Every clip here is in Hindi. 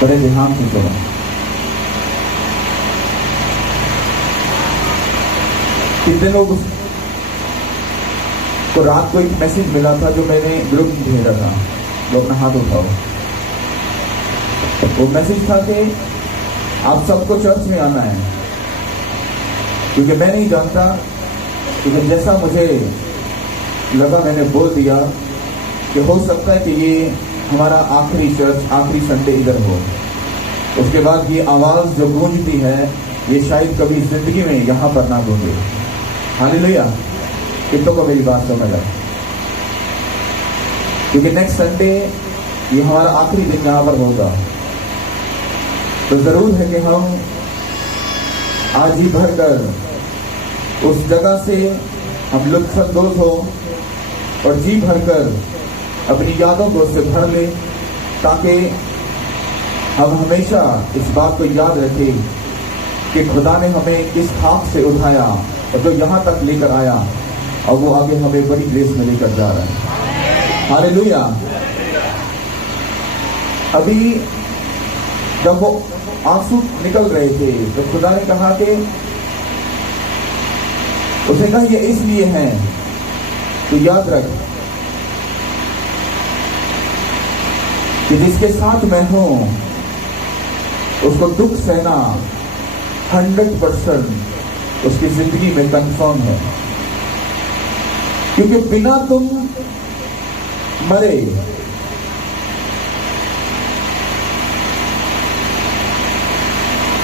बड़े ध्यान से सुनो। कितने लोग को रात को एक मैसेज मिला था जो मैंने ग्रुप में भेजा था, वो अपना हाथ उठाओ। वो मैसेज था कि आप सबको चर्च में आना है, क्योंकि मैं नहीं जानता, क्योंकि जैसा मुझे लगा मैंने बोल दिया कि हो सकता है कि ये हमारा आखिरी चर्च, आखिरी संडे इधर हो। उसके बाद ये आवाज जो गूंजती है ये शायद कभी जिंदगी में यहां पर ना गूंजे। हालेलुया। कितनों को मेरी बात समझ आई? क्योंकि नेक्स्ट संडे ये हमारा आखिरी दिन यहां पर होगा, तो जरूर है कि हम आज ही भरकर उस जगह से हम लुत्फानंदोज हो और जी भरकर अपनी यादों को उससे भर ले, ताकि हम हमेशा इस बात को याद रखें कि खुदा ने हमें इस खाक से उठाया और जो यहां तक लेकर आया, और वो आगे हमें बड़ी ग्रेस में लेकर जा रहा है। हालेलुया। अभी जब वो आंसू निकल रहे थे तो खुदा ने कहा कि उसने कहा ये इसलिए है, तो याद रख कि जिसके साथ मैं हूं उसको दुख सहना 100% उसकी जिंदगी में कंफर्म है, क्योंकि बिना तुम मरे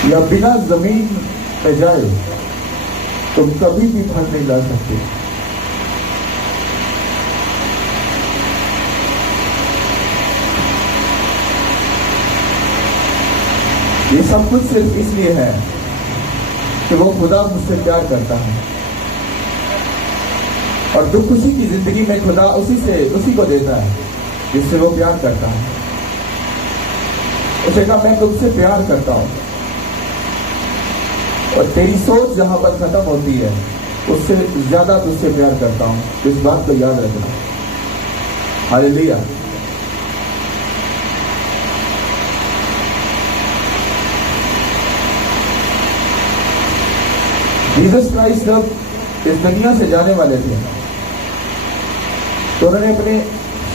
या बिना जमीन पे जाए तुम कभी भी फल नहीं ला सकते। ये सब कुछ सिर्फ इसलिए है कि वो खुदा मुझसे प्यार करता है, और दुख खुशी की जिंदगी में खुदा उसी को देता है जिससे वो प्यार करता है। उसे कहा मैं तुमसे प्यार करता हूं, और तेरी सोच जहां पर खत्म होती है उससे ज्यादा तुझसे प्यार करता हूं। इस बात को याद रखना। हालेलुया। जीसस क्राइस्ट जब इस दुनिया से जाने वाले थे तो उन्होंने अपने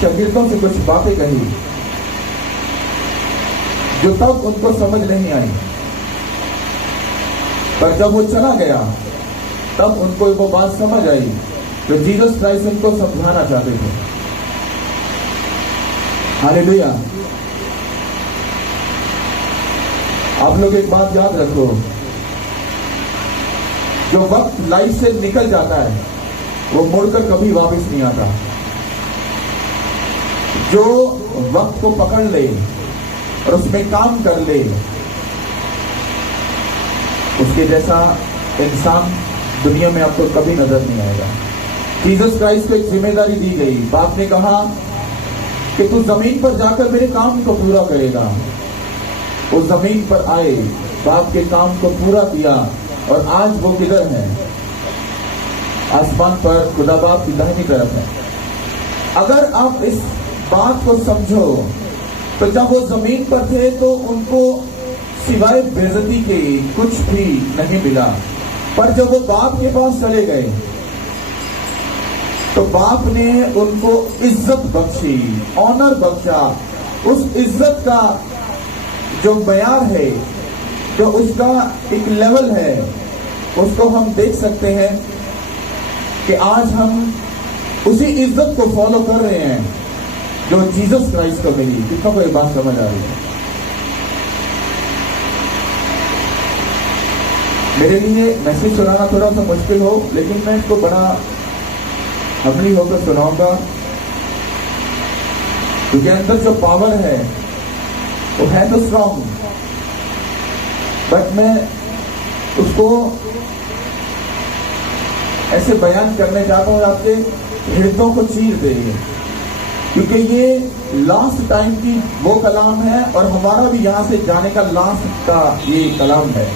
शागिर्दों से कुछ बातें कही जो तब उनको समझ नहीं आई, पर जब वो चला गया तब उनको वो बात समझ आई जो जीसस क्राइस्ट उनको समझाना चाहते थे। हालेलुया। आप लोग एक बात याद रखो, जो वक्त लाइफ से निकल जाता है वो मुड़कर कभी वापस नहीं आता। जो वक्त को पकड़ ले और उसमें काम कर ले, उसके जैसा इंसान दुनिया में आपको कभी नजर नहीं आएगा। जीसस क्राइस्ट को एक जिम्मेदारी दी गई। बाप ने कहा कि तू जमीन पर जाकर मेरे काम को पूरा करेगा। वो जमीन पर आए, बाप के काम को पूरा किया, और आज वो किधर है? आसमान पर खुदा बाप की दाहिनी तरफ है। अगर आप इस बात को समझो तो जब वो जमीन पर थे तो उनको सिवाय बेइज्जती के कुछ भी नहीं मिला, पर जब वो बाप के पास चले गए तो बाप ने उनको इज्जत बख्शी, ऑनर बख्शा। उस इज्जत का जो मयार है, जो उसका एक लेवल है, उसको हम देख सकते हैं कि आज हम उसी इज्जत को फॉलो कर रहे हैं जो जीसस क्राइस्ट को मिली। कितना को ये बात समझ आ रही है? मेरे लिए मैसेज सुनाना थोड़ा सा मुश्किल हो, लेकिन मैं इसको बड़ा हम्बली होकर सुनाऊंगा, क्योंकि अंदर जो पावर है वो है तो स्ट्रॉन्ग, बट मैं उसको ऐसे बयान करने चाहता हूं आपके हृदयों को चीर देंगे, क्योंकि ये लास्ट टाइम की वो कलाम है और हमारा भी यहां से जाने का लास्ट का ये कलाम है।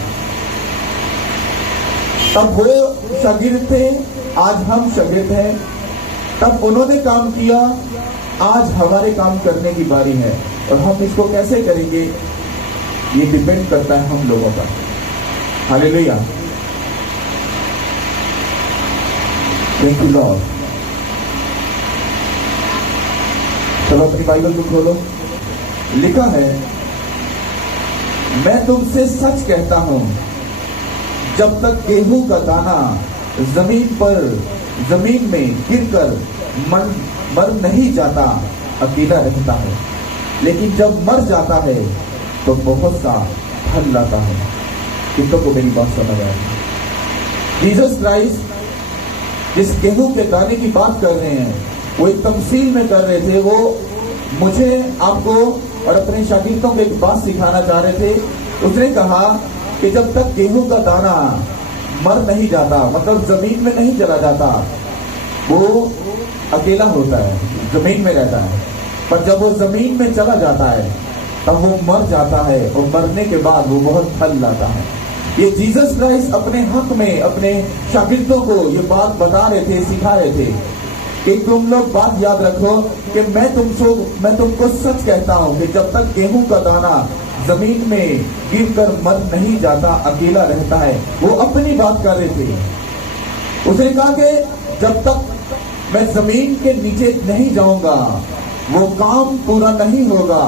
तब वो शागिर्द थे, आज हम शागिर्द हैं। तब उन्होंने काम किया, आज हमारे काम करने की बारी है। और हम इसको कैसे करेंगे? ये डिपेंड करता है हम लोगों पर। Hallelujah, thank you Lord. चलो अपनी बाइबल को खोलो। लिखा है, मैं तुमसे सच कहता हूं, जब तक गेहूं का दाना जमीन में गिरकर मर नहीं जाता, अकेला रहता है, लेकिन जब मर जाता है तो बहुत सा फल लाता है। कितनों को मेरी बात समझ आए? जीसस क्राइस्ट जिस गेहूं के दाने की बात कर रहे हैं, वो एक तमसील में कर रहे थे। वो मुझे, आपको और अपने शागिर्दों को एक बात सिखाना चाह रहे थे। उसने कहा कि जब तक गेहूं का दाना मर नहीं जाता, मतलब जमीन में नहीं चला जाता, वो अकेला होता है, जमीन में रहता है। पर जब वो जमीन में चला जाता है तब वो मर जाता है, और मरने के बाद वो बहुत फल लाता है। ये जीसस क्राइस्ट अपने हक में अपने शागिर्दों को ये बात बता रहे थे, सिखा रहे थे कि तुम लोग बात याद रखो कि मैं तुमको सच कहता हूं कि जब तक गेहूं का दाना जमीन में गिरकर मर नहीं जाता, अकेला रहता है। वो अपनी बात कर रहे थे। उसने कहा कि जब तक मैं जमीन के नीचे नहीं जाऊंगा, वो काम पूरा नहीं होगा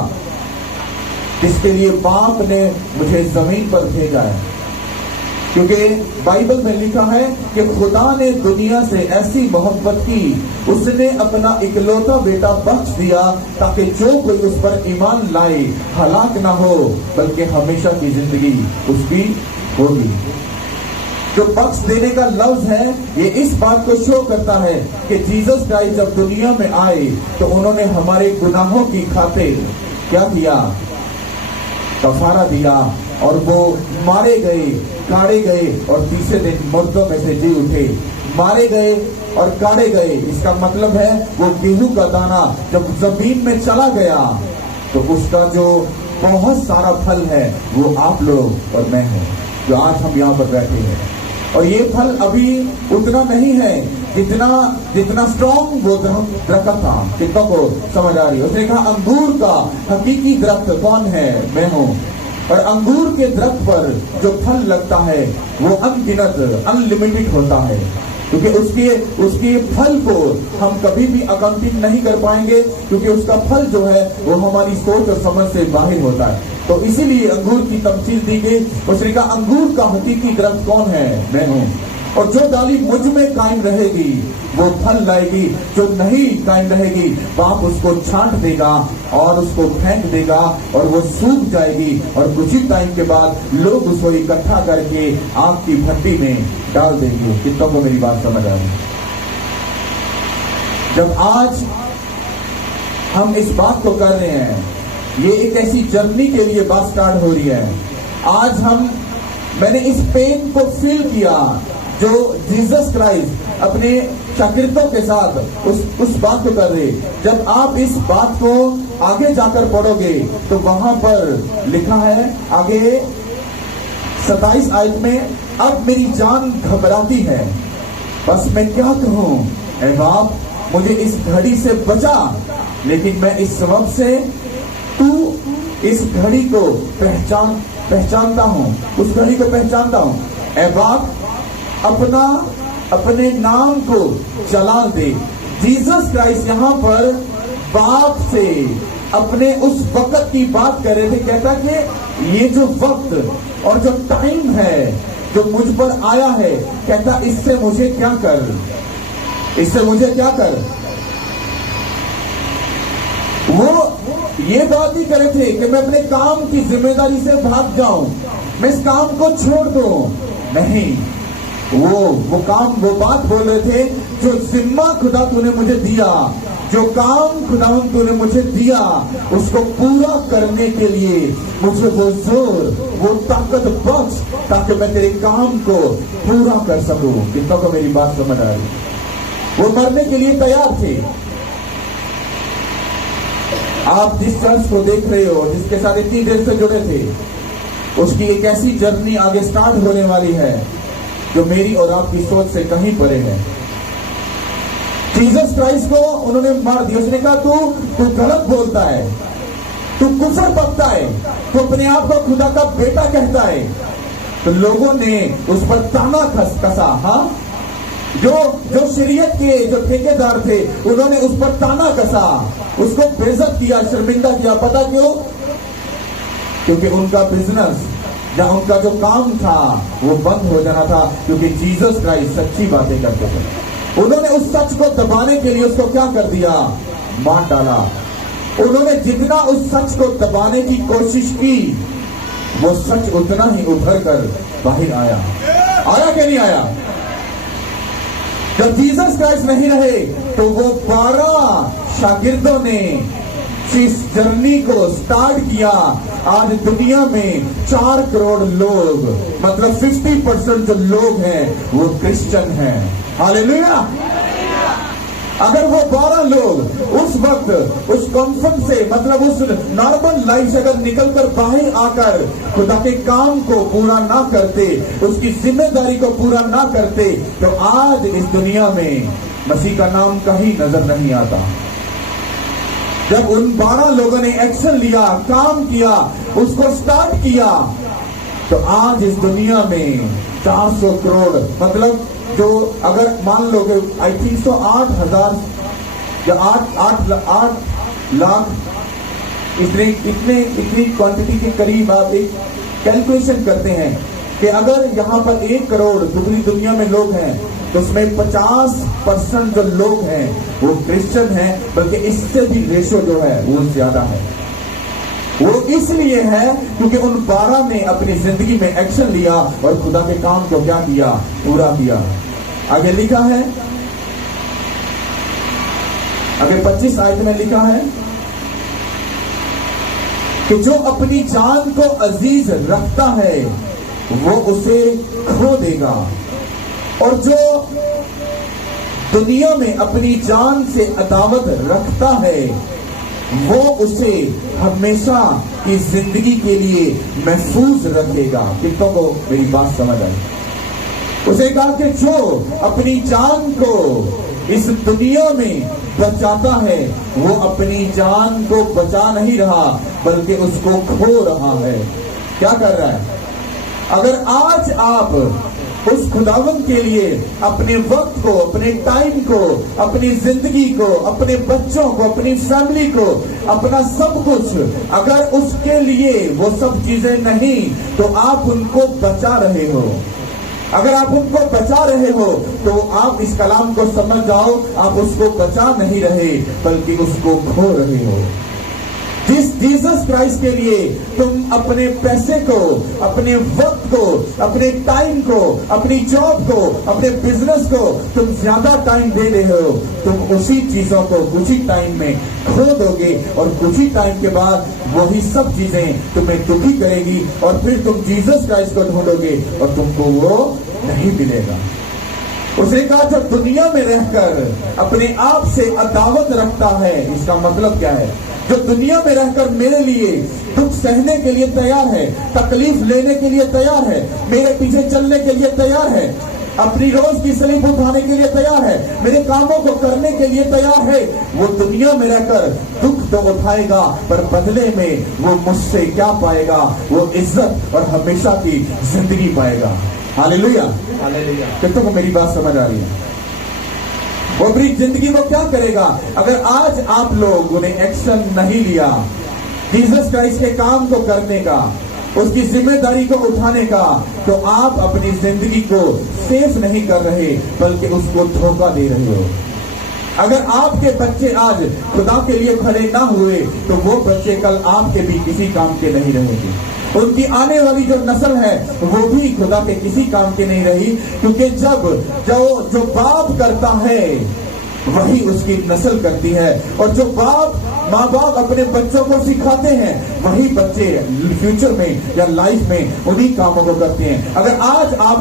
जिसके लिए बाप ने मुझे जमीन पर भेजा है। क्योंकि बाइबल में लिखा है कि खुदा ने दुनिया से ऐसी मोहब्बत की, उसने अपना इकलौता बेटा बख्श दिया, ताकि जो कोई उस पर ईमान लाए हलाक ना हो, बल्कि हमेशा की जिंदगी उसकी होगी। जो बख्श देने का लफ्ज है, ये इस बात को शो करता है कि जीसस क्राइस्ट जब दुनिया में आए तो उन्होंने हमारे गुनाहों की खातिर क्या किया? कफारा दिया, और वो मारे गए, काटे गए, और तीसरे दिन मुर्दों में से जी उठे। मारे गए और काटे गए, इसका मतलब है वो गेहूं का दाना जब जमीन में चला गया तो उसका जो बहुत सारा फल है वो आप लोग और मैं हूं, जो आज हम यहाँ पर बैठे हैं। और ये फल अभी उतना नहीं है जितना स्ट्रॉन्ग वो दरख्त था। कितनों को समझ आ रही है? उसने कहा अंगूर का हकीकी दरख्त कौन है? मैं हूं। और अंगूर के दरख्त पर जो फल लगता है वो अनगिनत, अनलिमिटेड होता है, क्योंकि उसके फल को हम कभी भी अकाउंटिंग नहीं कर पाएंगे, क्योंकि उसका फल जो है वो हमारी सोच और समझ से बाहर होता है। तो इसीलिए अंगूर की तमसील दी गई। उसने कहा अंगूर का हकीकी दरख्त कौन है? मैं हूं। और जो डाली मुझ में कायम रहेगी वो फल लाएगी, जो नहीं कायम रहेगी बाप उसको छांट देगा और उसको फेंक देगा, और वो सूख जाएगी, और कुछ ही टाइम के बाद लोग उसको इकट्ठा करके आग की भट्टी में डाल देंगे। कितनों को मेरी बात समझ आ रही? जब आज हम इस बात को कर रहे हैं, ये एक ऐसी जर्नी के लिए बात स्टार्ट हो रही है। आज मैंने इस पेन को फील किया जो जीसस क्राइस्ट अपने शागिर्दों के साथ उस बात को कर रहे। जब आप इस बात को आगे जाकर पढ़ोगे तो वहां पर लिखा है आगे 27 आयत में, अब मेरी जान घबराती है, बस मैं क्या कहूं, ऐ बाप मुझे इस घड़ी से बचा, लेकिन मैं इस सबब से तू इस घड़ी को पहचानता हूं, उस घड़ी को पहचानता हूं। ऐ बाप अपने नाम को चला दे। जीसस क्राइस्ट यहाँ पर बाप से अपने उस वक्त की बात कर रहे थे। कहता कि ये जो वक्त और जो टाइम है जो मुझ पर आया है, कहता इससे मुझे क्या कर, इससे मुझे क्या कर। वो ये बात ही करे थे कि मैं अपने काम की जिम्मेदारी से भाग जाऊं, मैं इस काम को छोड़ दूं। नहीं, वो बात बोल रहे थे, जो जिम्मा खुदा तूने मुझे दिया, जो काम खुदा तूने मुझे दिया, उसको पूरा करने के लिए मुझे वो जोर, वो ताकत बख्श, ताकि मैं तेरे काम को पूरा कर सकूं। कितनों को मेरी बात समझ आ रही? वो मरने के लिए तैयार थे। आप जिस चर्च को देख रहे हो, जिसके साथ इतनी देर से जुड़े थे, उसकी एक ऐसी जर्नी आगे स्टार्ट होने वाली है जो मेरी और आपकी सोच से कहीं परे है। जीसस क्राइस्ट को उन्होंने मार दिया। उसने कहा तू गलत बोलता है, तू कुफर पकता है, तू अपने आप को खुदा का बेटा कहता है, तो लोगों ने उस पर ताना कसा। हाँ, जो शरीयत के जो ठेकेदार थे उन्होंने उस पर ताना कसा, उसको बेइज्जत किया, शर्मिंदा किया। पता क्यों? क्योंकि उनका बिजनेस या उनका जो काम था वो बंद हो जाना था, क्योंकि जीसस क्राइस्ट सच्ची बातें करते थे। उन्होंने उस सच को दबाने के लिए उसको क्या कर दिया? मार डाला। उन्होंने जितना उस सच को दबाने की कोशिश की, वो सच उतना ही उभर कर बाहर आया। आया कि नहीं आया? जब जीसस क्राइस्ट नहीं रहे तो वो 12 शागिर्दों ने इस जर्नी को स्टार्ट किया। आज दुनिया में 4 करोड़ लोग, मतलब 50% जो लोग हैं वो क्रिश्चियन हैं। हालेलुया। अगर वो 12 लोग उस वक्त उस कॉन्फ्रेंस से, मतलब उस नॉर्मल लाइफ से अगर निकलकर बाहर आकर खुदा के काम को पूरा ना करते, उसकी जिम्मेदारी को पूरा ना करते, तो आज इस दुनिया में मसीह का नाम कहीं नजर नहीं आता। जब उन 12 लोगों ने एक्शन लिया, काम किया, उसको स्टार्ट किया, तो आज इस दुनिया में 400 करोड़, मतलब जो अगर मान लो कि आई थिंक सो 8,000 या 8 लाख इतनी क्वांटिटी के करीब आप एक कैलकुलेशन करते हैं कि अगर यहाँ पर 1 करोड़ पूरी दुनिया में लोग हैं, तो उसमें 50% जो लोग हैं वो क्रिश्चियन हैं, बल्कि इससे भी रेशो जो है वो ज्यादा है। वो इसलिए है क्योंकि उन 12 ने अपनी जिंदगी में एक्शन लिया और खुदा के काम को क्या किया? पूरा किया। आगे लिखा है, आगे 25 आयत में लिखा है कि जो अपनी जान को अजीज रखता है वो उसे खो देगा, और जो दुनिया में अपनी जान से अदावत रखता है वो उसे हमेशा की जिंदगी के लिए महफूज रखेगा। कितनों को मेरी बात समझ आई? उसे कहा कि जो अपनी जान को इस दुनिया में बचाता है वो अपनी जान को बचा नहीं रहा, बल्कि उसको खो रहा है। क्या कर रहा है? अगर आज आप उस खुदावंद के लिए अपने वक्त को, अपने टाइम को, अपनी जिंदगी को, अपने बच्चों को, अपनी फैमिली को, अपना सब कुछ, अगर उसके लिए वो सब चीजें नहीं, तो आप उनको बचा रहे हो। अगर आप उनको बचा रहे हो तो आप इस कलाम को समझ जाओ, आप उसको बचा नहीं रहे बल्कि उसको खो रहे हो। जिस जीसस क्राइस्ट के लिए तुम अपने पैसे को, अपने वक्त को, अपने टाइम को, अपनी जॉब को, अपने बिजनेस को तुम ज्यादा टाइम दे रहे हो, तुम उसी चीजों को कुछ ही टाइम में खो दोगे, और कुछ ही टाइम के बाद वही सब चीजें तुम्हें दुखी करेगी, और फिर तुम जीसस क्राइस्ट को ढूंढोगे और तुमको वो नहीं मिलेगा। उसने कहा जो दुनिया में रहकर अपने आप से अदावत रखता है, इसका मतलब क्या है? जो दुनिया में रहकर मेरे लिए दुख सहने के लिए तैयार है, तकलीफ लेने के लिए तैयार है, मेरे पीछे चलने के लिए तैयार है, अपनी रोज की सलीब उठाने के लिए तैयार है, मेरे कामों को करने के लिए तैयार है, वो दुनिया में रहकर दुख तो उठाएगा, पर बदले में वो मुझसे क्या पाएगा? वो इज्जत और हमेशा की जिंदगी पाएगा। Hallelujah, hallelujah. कितनों को मेरी बात समझ आ रही है? वो अपनी जिंदगी को क्या करेगा? अगर आज आप लोगों ने एक्शन नहीं लिया जीसस क्राइस्ट के काम को करने का, उसकी जिम्मेदारी को उठाने का, तो आप अपनी जिंदगी को सेफ नहीं कर रहे बल्कि उसको धोखा दे रहे हो। अगर आपके बच्चे आज खुदा के लिए खड़े ना हुए तो वो बच्चे कल आपके भी किसी काम के नहीं रहेंगे। उनकी आने वाली जो नस्ल है वो भी खुदा के किसी काम की नहीं रही, क्योंकि जो बाप करता है वही उसकी नस्ल करती है, और जो माँ बाप अपने बच्चों को सिखाते हैं वही बच्चे फ्यूचर में या लाइफ में उन्हीं कामों को करते हैं। अगर आज आप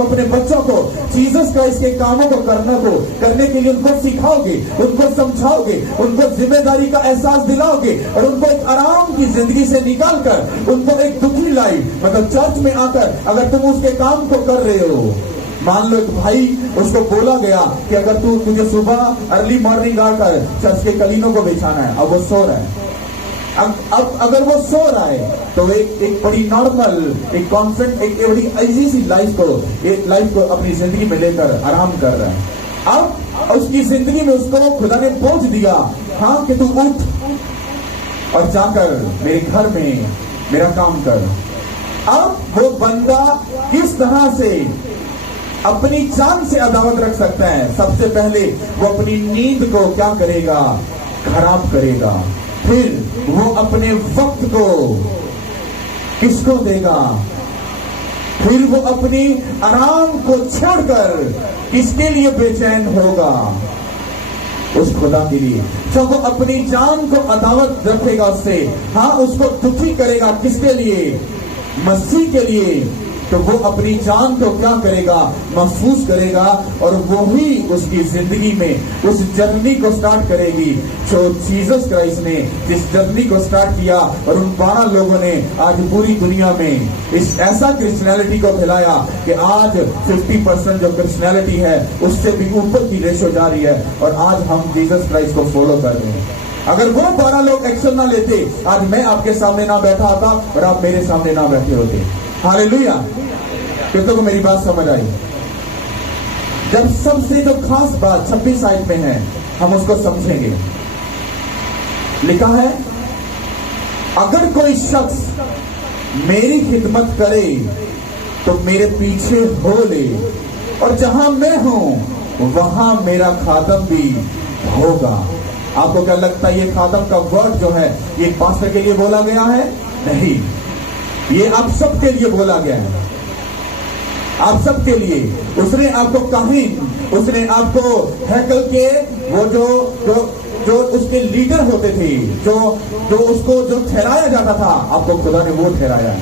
अपने बच्चों को जीसस क्राइस्ट के कामों को करने के लिए उनको सिखाओगे, उनको समझाओगे, उनको जिम्मेदारी का एहसास दिलाओगे, और उनको एक आराम की जिंदगी से निकाल कर उनको एक दुखी लाइफ, मतलब चर्च में आकर अगर तुम उसके काम को कर रहे हो, मान लो एक भाई, उसको बोला गया कि अगर तुझे सुबह अर्ली मॉर्निंग आकर चर्च के कलीनों को बिछाना है, अब वो सो रहा है, अब अगर वो सो रहा है तो एक बड़ी नॉर्मल, एक कॉन्फिडेंट, एक बड़ी इजी सी लाइफ को अपनी जिंदगी में लेकर आराम कर रहा है। अब उसकी जिंदगी में उसको खुदा ने बोझ दिया, हाँ, कि तू उठ और जाकर मेरे घर में मेरा काम कर। अब वो बंदा किस तरह से अपनी जान से अदावत रख सकता है? सबसे पहले वो अपनी नींद को क्या करेगा? खराब करेगा। फिर वो अपने वक्त को किसको देगा? फिर वो अपनी आराम को छोड़कर किसके लिए बेचैन होगा? उस खुदा के लिए। जब वो अपनी जान को अदावत रखेगा उससे, हाँ, उसको दुखी करेगा, किसके लिए? मसीह के लिए। तो वो अपनी जान को क्या करेगा? महफूज करेगा, और वो ही उसकी जिंदगी में उस जर्नी को स्टार्ट करेगी जो जीसस क्राइस्ट ने जिस जर्नी को स्टार्ट किया, और उन 12 लोगों ने आज पूरी दुनिया में इस ऐसा क्रिश्चियनिटी को फैलाया कि आज 50% जो क्रिश्चियनिटी है उससे भी ऊपर की रेशो जा रही है, और आज हम जीसस क्राइस्ट को फॉलो कर रहे हैं। अगर वो 12 लोग एक्शन ना लेते, आज मैं आपके सामने ना बैठा होता और आप मेरे सामने ना बैठे होते। हालेलुया। कितनों को मेरी बात समझ आई? जब सबसे जो खास बात 26 आयत में है, हम उसको समझेंगे। लिखा है, अगर कोई शख्स मेरी खिदमत करे तो मेरे पीछे हो ले, और जहां मैं हूं वहां मेरा खादम भी होगा। आपको क्या लगता है ये खादम का वर्ड जो है ये पास्टर के लिए बोला गया है? नहीं, ये आप सबके लिए बोला गया है। आप सबके लिए। उसने आपको काहिन, उसने आपको हैकल के वो जो उसके लीडर होते थे, जो उसको जो ठहराया जाता था, आपको खुदा ने वो ठहराया है।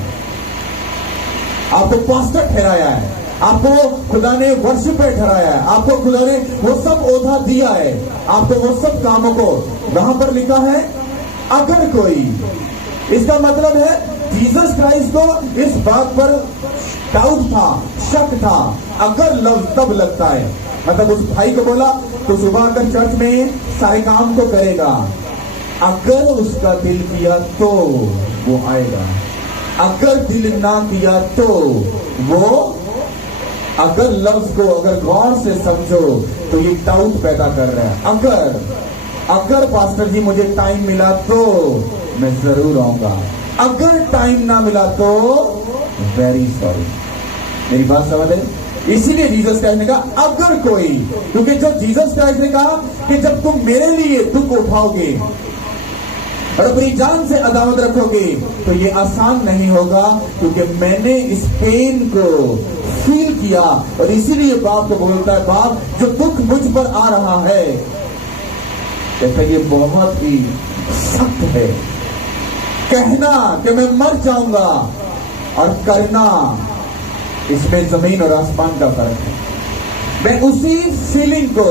आपको पास्टर ठहराया है, आपको खुदा ने वर्शिपर ठहराया है, आपको खुदा ने वो सब ओहदा दिया है, आपको वो सब कामों को। वहां पर लिखा है अगर कोई, इसका मतलब है जीसस क्राइस्ट को इस बात पर डाउट था, शक था। अगर लफ्ज तब लगता है, मतलब उस भाई को बोला तो सुबह आकर चर्च में सारे काम को करेगा, अगर उसका दिल किया तो वो आएगा, अगर दिल ना किया तो वो, अगर लफ्ज को अगर गौर से समझो तो ये डाउट पैदा कर रहा है। अगर पास्टर जी मुझे टाइम मिला तो मैं जरूर आऊंगा, अगर टाइम ना मिला तो वेरी सॉरी। मेरी बात समझ है? इसीलिए जीसस क्राइस्ट ने कहा अगर कोई, क्योंकि जब जीसस क्राइस्ट ने कहा कि जब तुम मेरे लिए दुख उठाओगे और अपनी जान से अदावत रखोगे तो ये आसान नहीं होगा, क्योंकि मैंने इस पेन को फील किया। और इसीलिए बाप को बोलता है, बाप जो दुख मुझ पर आ रहा है, कहता ये बहुत ही सख्त है। कहना कि मैं मर जाऊंगा और करना, इसमें जमीन और आसमान का फर्क है। मैं उसी फीलिंग को,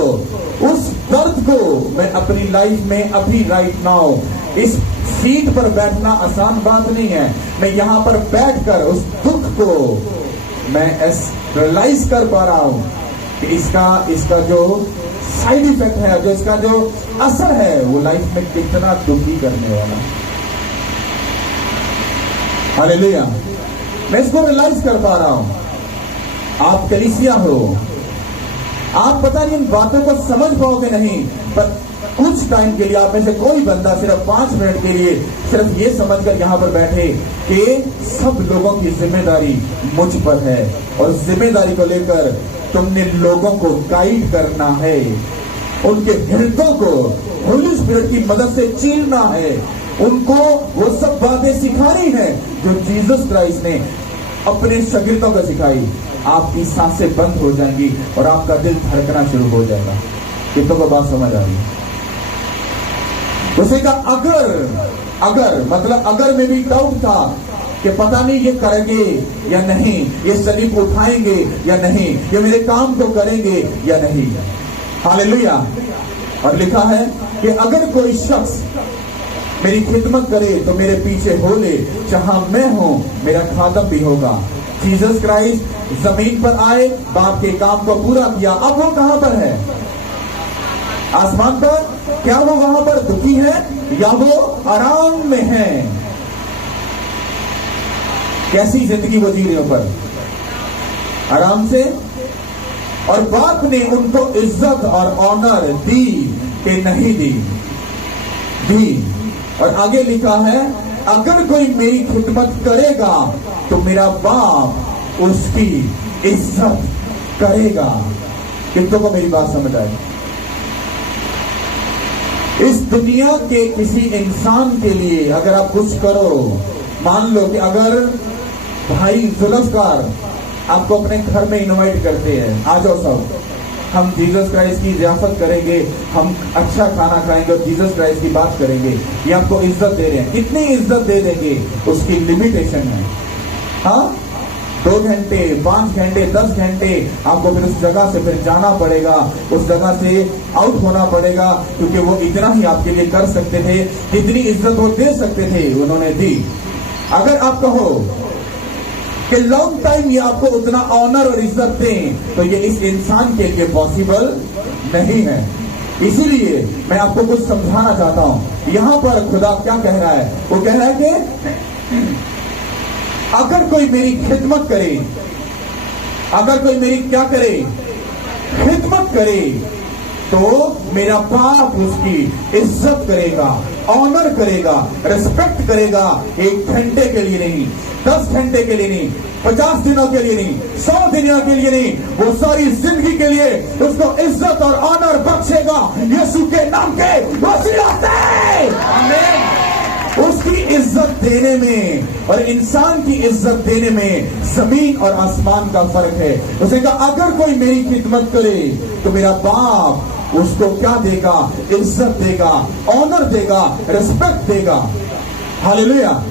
उस दर्द को मैं अपनी लाइफ में अभी राइट नाउ, इस सीट पर बैठना आसान बात नहीं है। मैं यहां पर बैठकर उस दुख को मैं रियलाइज कर पा रहा हूं कि इसका जो साइड इफेक्ट है, जो इसका जो असर है, वो लाइफ में कितना दुखी करने वाला है। हालेलुया। मैं इसको रियलाइज कर पा रहा हूं। आप कलीसिया हो, आप पता नहीं इन बातों को समझ पाओगे नहीं, पर कुछ टाइम के लिए आप में से कोई बंदा सिर्फ 5 मिनट के लिए सिर्फ ये समझकर यहां पर बैठे कि सब लोगों की जिम्मेदारी मुझ पर है, और जिम्मेदारी को लेकर तुमने लोगों को गाइड करना है, उनके हृदयों को होली स्पिरिट की मदद से चीरना है, उनको वो सब बातें सिखानी है जो जीसस क्राइस्ट ने अपने शागिर्दों को सिखाई। आपकी सांसें बंद हो जाएंगी और आपका दिल धड़कना शुरू हो जाएगा। कितनों को बात समझ आ रही है? उसे कहा अगर मतलब अगर में भी डाउट था कि पता नहीं ये करेंगे या नहीं, ये सलीब उठाएंगे या नहीं, ये मेरे काम को करेंगे या नहीं। हालेलुया। और लिखा है कि अगर कोई शख्स मेरी खिदमत करे तो मेरे पीछे हो ले, जहां मैं हूं मेरा खादम भी होगा। जीसस क्राइस्ट जमीन पर आए, बाप के काम को पूरा किया। अब वो कहां पर है? आसमान पर, क्या वो वहां पर दुखी है या वो आराम में है? कैसी जिंदगी वो जी रहे ऊपर? आराम से। और बाप ने उनको इज्जत और ऑनर दी कि नहीं दी? दी। और आगे लिखा है, अगर कोई मेरी खिदमत करेगा तो मेरा बाप उसकी इज्जत करेगा। कितनों को मेरी बात समझ आई? इस दुनिया के किसी इंसान के लिए अगर आप कुछ करो, मान लो कि अगर भाई जुल्फकार आपको अपने घर में इनवाइट करते हैं, आ जाओ सब, हम जीसस क्राइस्ट की ज़ियाफत करेंगे, हम अच्छा खाना खाएंगे और जीसस क्राइस्ट की बात करेंगे, ये आपको इज्जत दे रहे हैं। कितनी इज्जत दे देंगे उसकी लिमिटेशन है। हाँ, 2 घंटे, 5 घंटे, 10 घंटे आपको फिर उस जगह से फिर जाना पड़ेगा, उस जगह से आउट होना पड़ेगा, क्योंकि वो इतना ही आपके लिए कर सकते थे, जितनी इज्जत वो दे सकते थे उन्होंने दी। अगर आप कहो कि लॉन्ग टाइम ये आपको उतना ऑनर और इज्जत दें, तो ये इस इंसान के लिए पॉसिबल नहीं है। इसीलिए मैं आपको कुछ समझाना चाहता हूं। यहां पर खुदा क्या कह रहा है? वो कह रहा है कि अगर कोई मेरी खिदमत करे, अगर कोई मेरी क्या करे? खिदमत करे, तो मेरा बाप उसकी इज्जत करेगा, ऑनर करेगा, रिस्पेक्ट करेगा। 1 घंटे के लिए नहीं, 10 घंटे के लिए नहीं, 50 दिनों के लिए नहीं, 100 दिनों के लिए नहीं, वो सारी जिंदगी के लिए उसको इज्जत और ऑनर बख्शेगा यीशु के नाम के वसीला से। आमीन। उसकी इज्जत देने में और इंसान की इज्जत देने में जमीन और आसमान का फर्क है। उसने कहा, अगर कोई मेरी खिदमत करे तो मेरा बाप उसको क्या देगा? इज्जत देगा, ऑनर देगा, रिस्पेक्ट देगा। हालेलुया।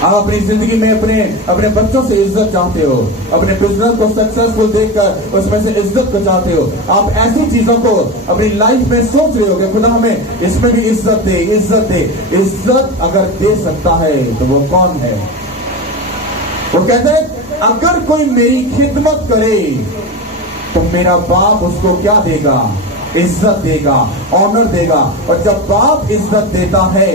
आप अपनी जिंदगी में अपने बच्चों से इज्जत चाहते हो, अपने बिजनेस को सक्सेसफुल देखकर उसमें से इज्जत को चाहते हो। आप ऐसी चीजों को अपनी लाइफ में सोच रहे हो कि खुदा हमें इसमें भी इज्जत दे, इज्जत दे। इज्जत अगर दे सकता है तो वो कौन है? वो कहते हैं, अगर कोई मेरी खिदमत करे तो मेरा बाप उसको क्या देगा? इज्जत देगा, ऑनर देगा। और जब बाप इज्जत देता है,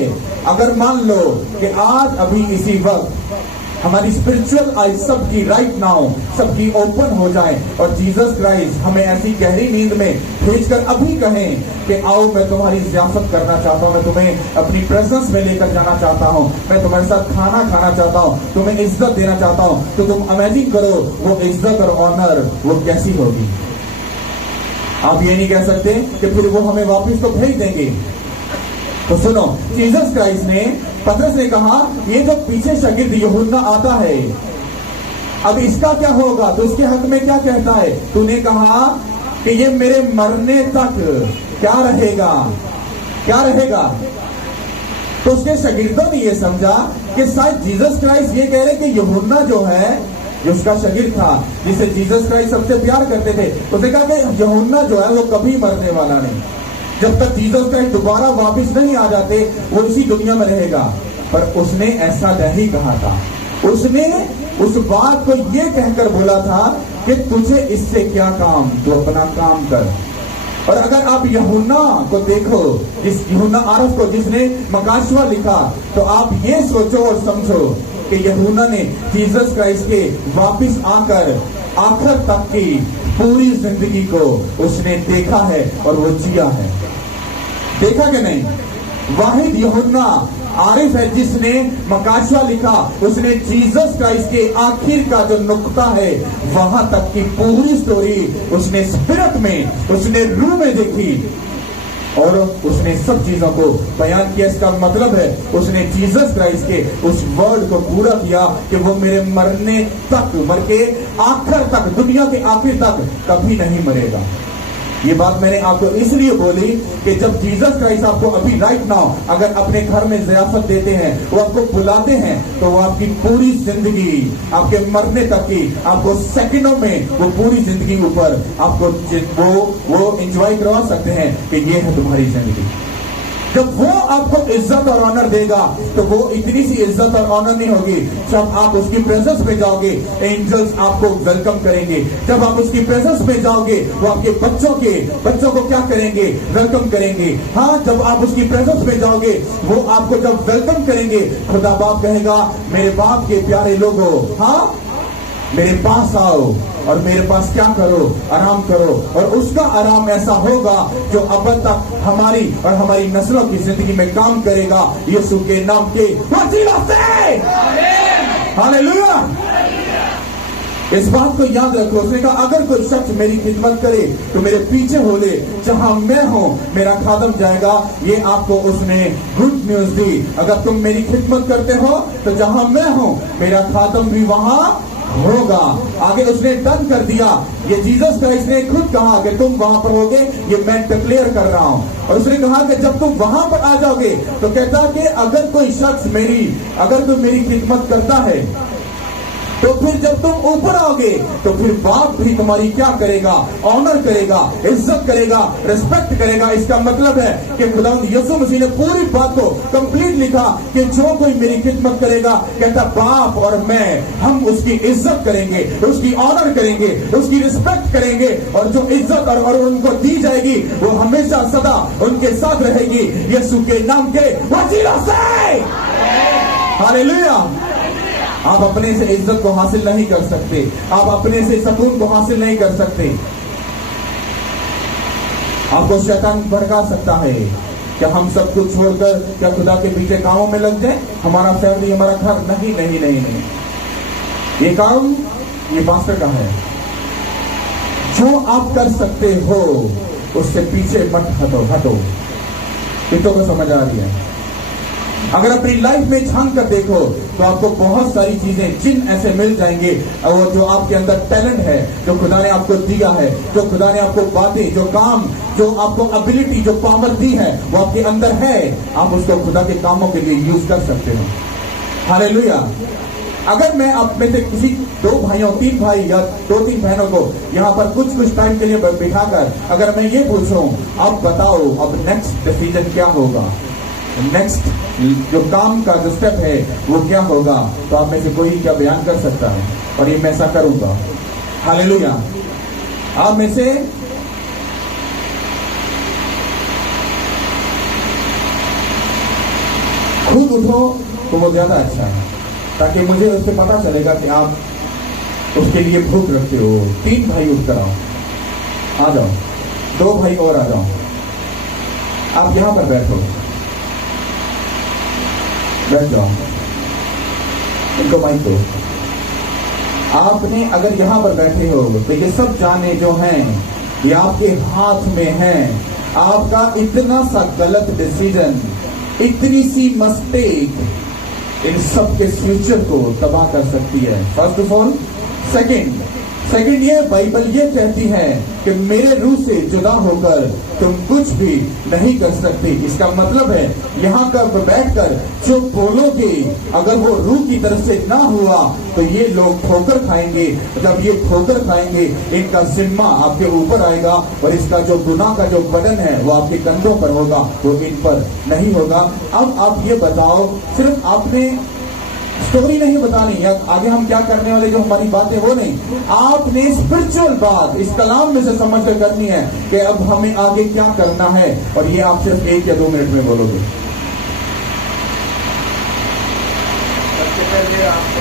अगर मान लो कि आज अभी इसी वक्त हमारी स्पिरिचुअल आईज सबकी राइट नाउ सबकी ओपन हो जाए और जीसस क्राइस्ट हमें ऐसी गहरी नींद में भेजकर अभी कहें कि आओ, मैं तुम्हारी ज़ियाफत करना चाहता हूं, मैं तुम्हें अपनी प्रेजेंस में लेकर जाना चाहता हूं, मैं तुम्हारे साथ खाना खाना चाहता हूं, तुम्हें इज्जत देना चाहता हूं, तो तुम इमेजिन करो वो इज्जत और ऑनर वो कैसी होगी। आप ये नहीं कह सकते कि फिर वो हमें वापस तो भेज देंगे। तो सुनो, जीसस क्राइस्ट ने, पतरस ने कहा, ये जो पीछे शागिर्द यूहन्ना आता है, अब इसका क्या होगा? तो इसके हक में क्या कहता है? तूने कहा कि ये मेरे मरने तक क्या रहेगा? क्या रहेगा? तो उसके शागिर्दों ने ये समझा कि शायद जीसस क्राइस्ट ये कह रहे कि यूहन्ना जो है, जो उसका शागिर्द था, जिसे जीसस क्राइस्ट सबसे प्यार करते थे, उसने कहा कि यूहन्ना जो है वो कभी मरने वाला नहीं। जब तक जीसस क्राइस्ट दोबारा वापस नहीं आ जाते वो इसी दुनिया में रहेगा। पर उसने ऐसा नहीं कहा था। उसने उस बात को ये कहकर बोला था कि तुझे इससे क्या काम, तू अपना काम कर। और अगर आप यूहन्ना को देखो, जिस यूहन्ना आरफ को जिसने मकाशवा लिखा, तो आप ये सोचो और समझो कि यूहन्ना ने जीसस क्राइस्ट के वापस आकर आखिर तक की पूरी जिंदगी को उसने देखा है और वो जिया है। देखा कि नहीं? वाहिद यूहन्ना आरिफ है जिसने मकाशवा लिखा, उसने जीसस क्राइस्ट के आखिर का जो नुक्ता है वहां तक की पूरी स्टोरी उसने स्पिरिट में, उसने रूह में देखी और उसने सब चीजों को बयान किया। इसका मतलब है उसने जीसस क्राइस्ट के उस वर्ड को पूरा किया कि वो मेरे मरने तक, मर के आखिर तक, दुनिया के आखिर तक कभी नहीं मरेगा। ये बात मैंने आपको इसलिए बोली कि जब जीसस क्राइस्ट आपको अभी राइट नाउ अगर अपने घर में ज़ियाफत देते हैं, वो आपको बुलाते हैं, तो वो आपकी पूरी जिंदगी, आपके मरने तक की, आपको सेकंडों में वो पूरी जिंदगी ऊपर आपको वो एंजॉय करवा सकते हैं कि ये है तुम्हारी जिंदगी। जब वो आपको इज्जत और ऑनर देगा तो वो इतनी सी इज्जत और ऑनर नहीं होगी। जब आप उसकी प्रेजेंस में जाओगे, एंजल्स आपको वेलकम करेंगे। जब आप उसकी प्रेजेंस में जाओगे, वो आपके बच्चों को क्या करेंगे? वेलकम करेंगे। हाँ, जब आप उसकी प्रेजेंस में जाओगे, वो आपको जब वेलकम करेंगे, खुदा बाप कहेगा, मेरे बाप के प्यारे लोगों, हाँ मेरे पास आओ और मेरे पास क्या करो? आराम करो। और उसका आराम ऐसा होगा जो अब तक हमारी और हमारी नस्लों की जिंदगी में काम करेगा, यीशु के नाम के वसीला से। हालेलुया। इस बात को याद रखो। उसने कहा, अगर कोई शख्स मेरी खिदमत करे तो मेरे पीछे हो ले, जहां मैं हूं मेरा खादम जाएगा। ये आपको उसने गुड न्यूज दी। अगर तुम मेरी खिदमत करते हो तो जहां मैं हूं मेरा खादम भी वहां होगा। आगे उसने डन कर दिया। ये जीसस क्राइस्ट ने खुद कहा कि तुम वहां पर होगे, ये मैं डिक्लेयर कर रहा हूं। और उसने कहा कि जब तुम वहां पर आ जाओगे तो कहता कि अगर कोई शख्स मेरी खिदमत करता है तो फिर जब तुम ऊपर आओगे तो फिर बाप भी तुम्हारी क्या करेगा? ऑनर करेगा, इज्जत करेगा, रिस्पेक्ट करेगा। इसका मतलब है कि खुदावंद यीशु मसीह ने पूरी बात को कंप्लीट लिखा कि जो कोई मेरी खिदमत करेगा, कहता बाप और मैं, हम उसकी इज्जत करेंगे, उसकी ऑनर करेंगे, उसकी रिस्पेक्ट करेंगे। और जो इज्जत और उनको दी जाएगी वो हमेशा सदा उनके साथ रहेगी, यीशु के नाम के वसीला से। हालेलुया। आप अपने से इज्जत को हासिल नहीं कर सकते, आप अपने से सुकून को हासिल नहीं कर सकते। आपको शैतान भड़का सकता है कि हम सब कुछ छोड़कर क्या खुदा के पीछे कामों में लग जाए, हमारा फैमिली, हमारा घर। नहीं नहीं नहीं नहीं, ये काम ये पास्टर का है। जो आप कर सकते हो उससे पीछे मत हटो। कितनों को समझ आ रही है? अगर अपनी लाइफ में झांक कर देखो तो आपको बहुत सारी चीजें, जिन ऐसे मिल जाएंगे और जो आपके अंदर टैलेंट है, जो खुदा ने आपको दिया है, जो खुदा ने आपको बातें, जो काम, जो आपको एबिलिटी, जो पावर दी है, वो आपके अंदर है। आप उसको खुदा के कामों के लिए यूज कर सकते हो। हालेलुया। अगर मैं आप में से किसी 2 भाइयों, 3 भाई या 2-3 बहनों को यहाँ पर कुछ टाइम के लिए बिठाकर अगर मैं ये पूछूं, अब बताओ अब नेक्स्ट डिसीजन क्या होगा, नेक्स्ट जो काम का जो स्टेप है वो क्या होगा, तो आप में से कोई क्या बयान कर सकता है? और ये मैं ऐसा करूंगा। हालेलुया। आप में से खुद उठो तो वो ज्यादा अच्छा है, ताकि मुझे उससे पता चलेगा कि आप उसके लिए भूख रखते हो। 3 भाई उठ कर आओ, आ जाओ। 2 भाई और आ जाओ। आप यहां पर बैठ जाओ, इनको माइक दो। आपने अगर यहां पर बैठे हो तो ये सब जाने जो हैं ये आपके हाथ में हैं। आपका इतना सा गलत डिसीजन, इतनी सी मिस्टेक इन सब के फ्यूचर को तबाह कर सकती है। First of all. सेकंड ये बाइबल ये कहती है कि मेरे रूह से जुदा होकर तुम कुछ भी नहीं कर सकते। इसका मतलब है यहाँ कर बैठकर जो बोलोगे, अगर वो रूह की तरफ से ना हुआ तो ये लोग ठोकर खाएंगे। जब ये ठोकर खाएंगे, इनका जिम्मा आपके ऊपर आएगा और इसका जो गुनाह का जो बर्डन है वो आपके कंधों पर होगा, वो इन पर नहीं होगा। अब आप ये बताओ, सिर्फ आपने स्टोरी नहीं बतानी है, आगे हम क्या करने वाले, जो हमारी बातें वो नहीं, आपने स्पिरिचुअल बात इस कलाम में से समझ कर करनी है कि अब हमें आगे क्या करना है। और ये आप सिर्फ 1 या 2 मिनट में बोलोगे।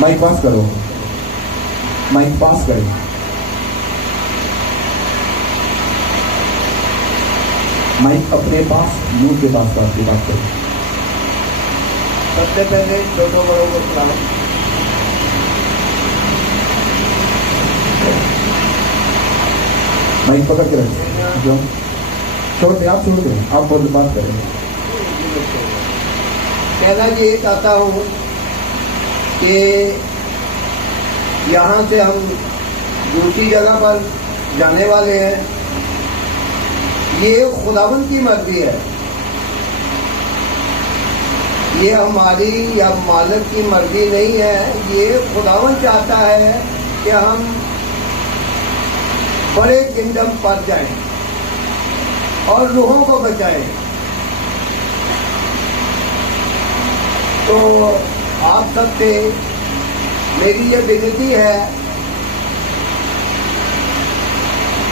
माइक पास करो, माइक पास करें। माइक अपने पास, मुंह के पास बात करो। सबसे पहले छोटों बड़ों को सलाम। माइक पकड़ के रखें, जो छोड़ दे, आप छोड़ दें, आप बहुत बात करें। कहना ये चाहता हूँ कि यहाँ से हम दूसरी जगह पर जाने वाले हैं। ये खुदावंद की मर्जी है, ये हमारी या मालिक की मर्जी नहीं है। ये खुदावंद चाहता है कि हम बड़े किंगडम पर जाएं और रूहों को बचाएं। तो आप सबसे मेरी ये विनती है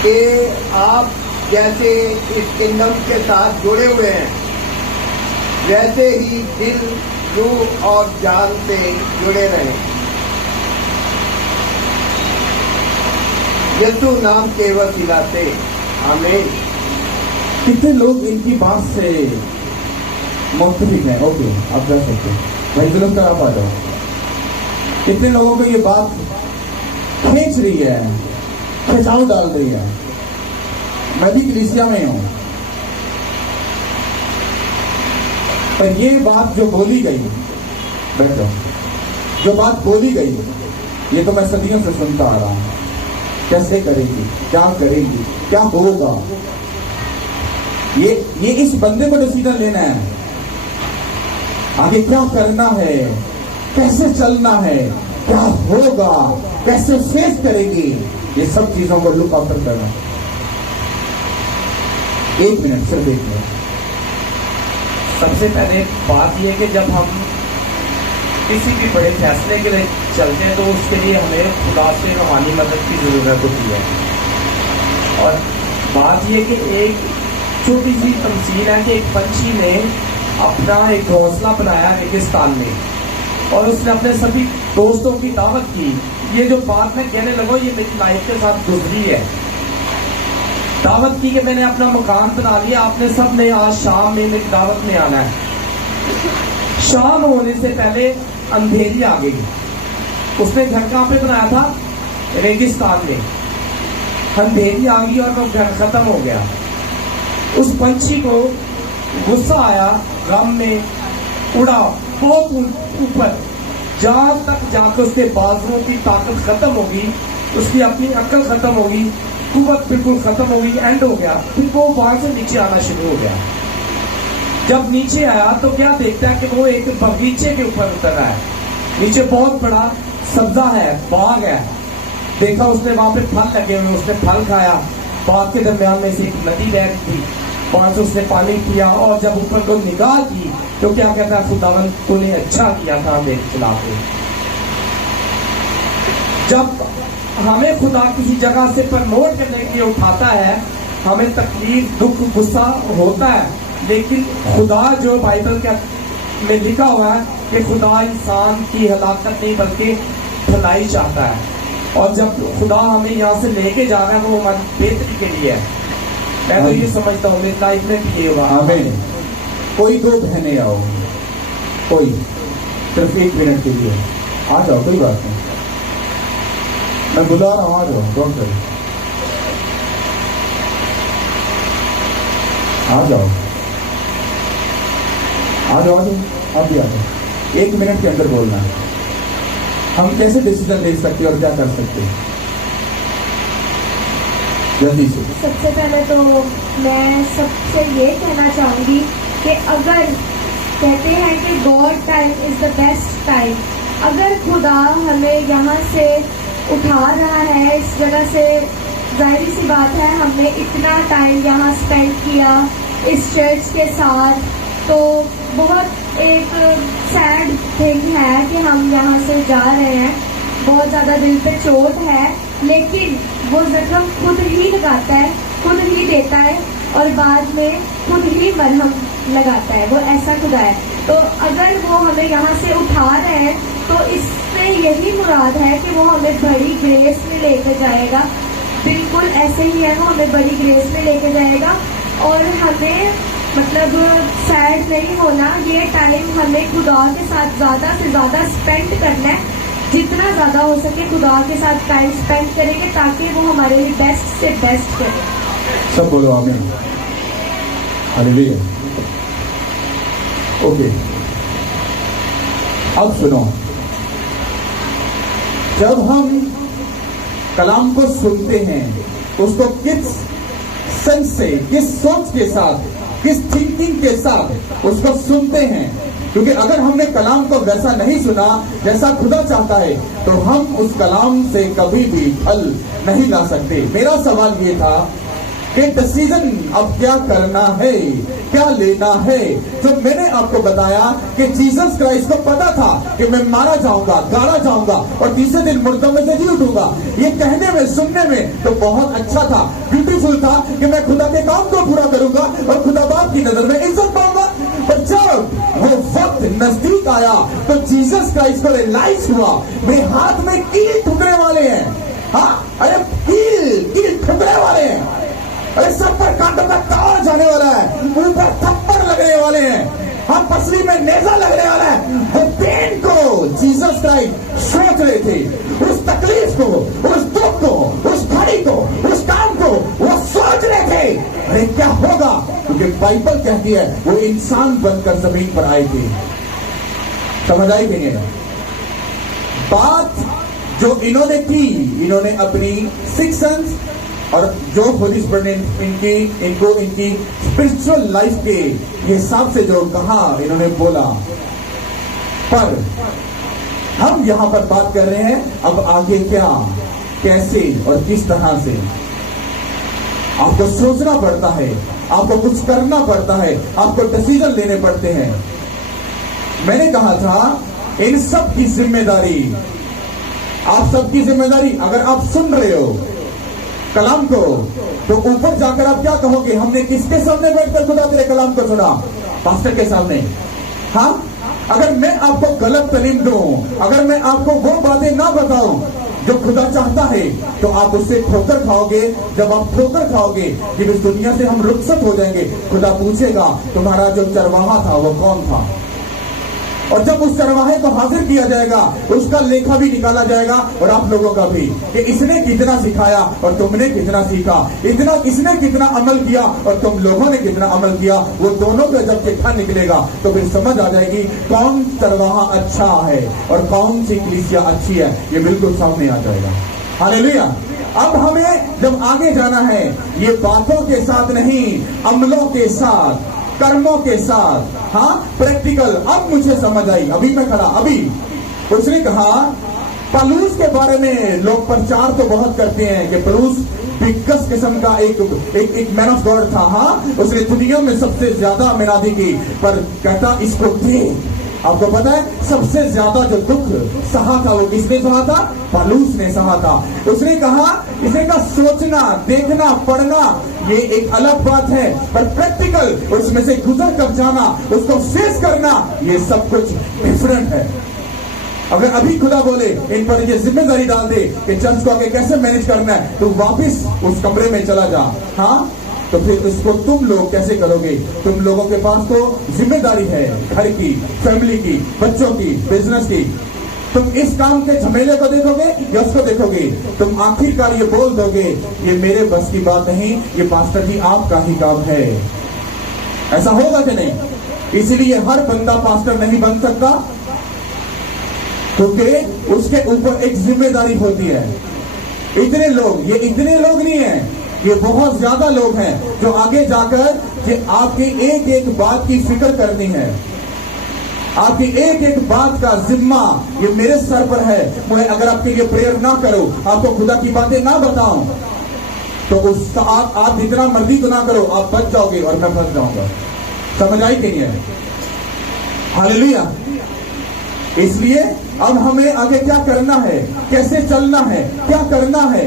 कि आप जैसे इस किंगडम के साथ जुड़े हुए हैं, वैसे ही दिल, रूह और जान से जुड़े रहें। यीशु नाम के वसीला से आमीन। कितने लोग इनकी बात से मुख्तलिफ हैं? ओके, आप जा सकते हैं भाई, जुल्म कर आप आ जाओ। कितने लोगों को ये बात खींच रही है, खिंचाव डाल रही है? मैं भी कलीसिया में हूं, पर ये बात जो बोली गई, बैठो, जो बात बोली गई, ये तो मैं सदियों से सुनता आ रहा हूं। कैसे करेंगी, क्या करेंगी, क्या होगा, ये इस बंदे को डिसीजन लेना है, आगे क्या करना है, कैसे चलना है, क्या होगा, कैसे फेस करेंगी, ये सब चीजों को लुक आफ्टर करना। 1 मिनट, सिर्फ 1 मिनट। सबसे पहले बात यह कि जब हम किसी भी बड़े फैसले के लिए चलते हैं तो उसके लिए हमें खुदा से रूहानी मदद की ज़रूरत होती है। और बात यह कि एक छोटी सी तमसील है कि एक पंछी ने अपना एक घोंसला बनाया रेगिस्तान में और उसने अपने सभी दोस्तों की दावत की। ये जो बात मैं कहने लगा ये मेरी लाइफ के साथ गुजरी है। दावत की कि मैंने अपना मकान बना लिया, आपने सब ने आज शाम में मेरी दावत में आना है। शाम होने से पहले अंधेरी आ गई। उसने घर कहाँ पे बनाया था? रेगिस्तान में। अंधेरी आ गई और वो घर खत्म हो गया। उस पंछी को गुस्सा आया, गम में उड़ा बहुत ऊपर, जहां तक जाकर उसके बाजुओं की ताकत खत्म होगी, उसकी अपनी अक्ल खत्म होगी, कुव्वत बिल्कुल खत्म हो गई, एंड हो गया। फिर वो वहां से नीचे आना शुरू हो गया। जब नीचे आया तो क्या देखता है कि वो एक बगीचे के ऊपर उतर रहा है। नीचे बहुत बड़ा सब्जा है, बाग है। देखा उसने वहां पे फल लगे हुए, उसने फल खाया। बाग के दरमियान में से एक नदी बह रही थी, वहां से उसने पानी पिया और जब ऊपर को निगाह की तो क्या कहता है, खुदावन तूने अच्छा किया था हमें खिलाते। जब हमें खुदा किसी जगह से प्रमोट करने के लिए उठाता है, हमें तकलीफ, दुख, गुस्सा होता है, लेकिन खुदा जो बाइबल में लिखा हुआ है कि खुदा इंसान की हलाकत नहीं बल्कि भलाई चाहता है। और जब खुदा हमें यहाँ से लेके जा रहा है वो हमारी बेहतरी के लिए है। मैं तो ये समझता हूँ मेरी लाइफ में भी ये होगा। आमीन। कोई 2 बहनें आओ, कोई सिर्फ 1 मिनट के लिए आ जाओ, कोई बात नहीं, मैं बुला रहा हूँ, आ जाओ, डोंट वरी, आ जाओ, आ जाओ, आ जाओ, आप भी आ जाओ। 1 मिनट के अंदर बोलना है। हम कैसे डिसीजन ले सकते और क्या कर सकते हैं, जल्दी से। सबसे पहले तो मैं सबसे ये कहना चाहूँगी कि अगर कहते हैं कि God time is the best time, अगर खुदा हमें यहाँ से उठा रहा है इस जगह से, जाहिर सी बात है हमने इतना टाइम यहाँ स्पेंड किया इस चर्च के साथ, तो बहुत एक सैड थिंग है कि हम यहाँ से जा रहे हैं। बहुत ज़्यादा दिल पे चोट है, लेकिन वो जख्म खुद ही लगाता है, खुद ही देता है और बाद में खुद ही मरहम लगाता है। वो ऐसा खुदा है। तो अगर वो हमें यहाँ से उठा रहे हैं तो इससे यही मुराद है कि वो हमें बड़ी ग्रेस में लेकर जाएगा। बिल्कुल ऐसे ही है, वो हमें बड़ी ग्रेस में लेकर जाएगा और हमें मतलब सैड नहीं होना। ये टाइम हमें खुदा के साथ ज़्यादा से ज़्यादा स्पेंड करना है, जितना ज़्यादा हो सके खुदा के साथ टाइम स्पेंड करेंगे ताकि वो हमारे लिए बेस्ट से बेस्ट करे। सब बोलो आमीन, हालेलुया। ओके, अब सुनो, जब हम कलाम को सुनते हैं उसको किस सेंस से, किस सोच के साथ, किस थिंकिंग के साथ उसको सुनते हैं, क्योंकि अगर हमने कलाम को वैसा नहीं सुना जैसा खुदा चाहता है तो हम उस कलाम से कभी भी फल नहीं ला सकते। मेरा सवाल ये था कि डिसीजन अब क्या करना है, क्या लेना है। जो मैंने आपको बताया कि जीसस क्राइस्ट को पता था कि मैं मारा जाऊंगा, गाड़ा जाऊंगा और तीसरे दिन मुर्दों में से जी उठूंगा। ये कहने में, सुनने में तो बहुत अच्छा था, ब्यूटीफुल था कि मैं खुदा के काम को पूरा करूंगा और खुदा बाप की नजर में इज्जत पाऊंगा। पर जब वो वक्त नजदीक आया तो जीसस क्राइस्ट को रियलाइज हुआ मेरे हाथ में कील ठुकने वाले हैं। हाँ, अरे कील ठुकने वाले हैं, अरे सब पर कांटों का तार जाने वाला है, मुंह पर थप्पड़ लगने वाले हैं, हम पसली में नेजा लगने वाला है। वो पेन को जीसस क्राइस्ट सोच रहे थे, उस तकलीफ को, उस दुख को, उस घड़ी को, उस काम को वो सोच रहे थे अरे क्या होगा। क्योंकि बाइबल कहती है वो इंसान बनकर जमीन पर आए थे। समझ आई कि नहीं? बात जो इन्होंने की, इन्होंने अपनी 6 सन्स और जो होली स्पिरिट ने इनकी स्पिरिचुअल लाइफ के हिसाब से जो कहा, इन्होंने बोला। पर हम यहां पर बात कर रहे हैं अब आगे क्या, कैसे और किस तरह से। आपको सोचना पड़ता है, आपको कुछ करना पड़ता है, आपको डिसीजन लेने पड़ते हैं। मैंने कहा था इन सब की जिम्मेदारी, आप सबकी जिम्मेदारी, अगर आप सुन रहे हो कलाम को तो ऊपर जाकर आप क्या कहोगे? हमने किसके सामने बैठकर खुदा तेरे कलाम को सुना? पास्टर के सामने। हाँ, अगर मैं आपको गलत तालीम दूं, अगर मैं आपको वो बातें ना बताऊं जो खुदा चाहता है, तो आप उससे ठोकर खाओगे। जब आप ठोकर खाओगे कि इस दुनिया से हम रुखसत हो जाएंगे, खुदा पूछेगा तुम्हारा जो चरवाहा था वो कौन था। और जब उस चरवाहे को हाजिर किया जाएगा, उसका लेखा भी निकाला जाएगा और आप लोगों का भी, कि इसने कितना सिखाया और तुमने कितना सीखा, इतना इसने कितना अमल किया और तुम लोगों ने कितना अमल किया। वो दोनों का जब चिट्ठा निकलेगा तो फिर समझ आ जाएगी कौन चरवाहा अच्छा है और कौन सी कलीसिया अच्छी है। ये बिल्कुल सामने आ जाएगा। हालेलुया। अब हमें जब आगे जाना है, ये बातों के साथ नहीं, अमलों के साथ, कर्मों के साथ। हाँ, प्रैक्टिकल। अब मुझे समझ आई, अभी मैं खड़ा, अभी उसने कहा पलूस के बारे में लोग प्रचार तो बहुत करते हैं कि पलूस बिगस किस्म का एक मैन ऑफ गॉड था। हाँ, उसने दुनिया में सबसे ज्यादा मिनादी की, पर कहता इसको थे। आपको पता है सबसे ज्यादा जो दुख सहा था वो किसने सहा था? पलूस ने सहा था। उसने कहा, इसे का सोचना, देखना, पढ़ना ये एक अलग बात है, पर प्रैक्टिकल उसमें से गुजर कर जाना, उसको फेस करना, ये सब कुछ डिफरेंट है। अगर अभी खुदा बोले इन पर ये जिम्मेदारी डाल दे कि चर्च को आगे कैसे मैनेज करना है, तो वापिस उस कमरे में चला जा। हाँ, तो फिर इसको तुम लोग कैसे करोगे? तुम लोगों के पास तो जिम्मेदारी है घर की, फैमिली की, बच्चों की, बिजनेस की। तुम इस काम के झमेले को देखोगे या उसको देखोगे? तुम आखिरकार ये बोल दोगे ये मेरे बस की बात नहीं, ये पास्टर जी आपका ही काम है। ऐसा होगा कि नहीं? इसीलिए हर बंदा पास्टर नहीं बन सकता, क्योंकि उसके ऊपर एक जिम्मेदारी होती है। इतने लोग, ये इतने लोग नहीं है, ये बहुत ज्यादा लोग हैं जो आगे जाकर कि आपकी एक एक बात की फिक्र करनी है। आपकी एक एक बात का जिम्मा ये मेरे सर पर है। मैं अगर आपके लिए प्रेयर ना करूं, आपको खुदा की बातें ना बताऊं, तो उसका आप जितना मर्जी तो ना करो, आप बच जाओगे और मैं फंस जाऊंगा। समझ आई कि नहीं है? हालेलुया। इसलिए अब हमें आगे क्या करना है, कैसे चलना है, क्या करना है,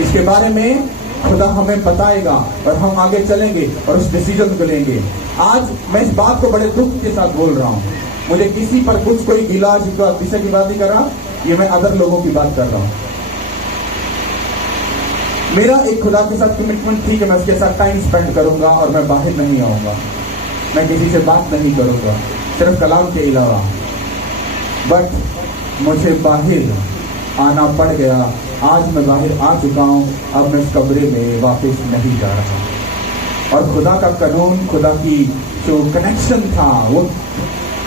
इसके बारे में खुदा हमें बताएगा और हम आगे चलेंगे और उस डिसीजन को लेंगे। आज मैं इस बात को बड़े दुख के साथ बोल रहा हूं। मुझे किसी पर कुछ कोई गिला शिकवा विषय की बात नहीं कर रहा, ये मैं अदर लोगों की बात कर रहा हूं। मेरा एक खुदा के साथ कमिटमेंट थी कि मैं उसके साथ टाइम स्पेंड करूंगा और मैं बाहर नहीं आऊंगा, मैं किसी से बात नहीं करूंगा सिर्फ कलाम के अलावा। बट मुझे बाहर आना पड़ गया। आज मैं बाहर आ चुका हूं, अब मैं इस कमरे में वापस नहीं जा रहा। और खुदा का कानून, खुदा की जो कनेक्शन था वो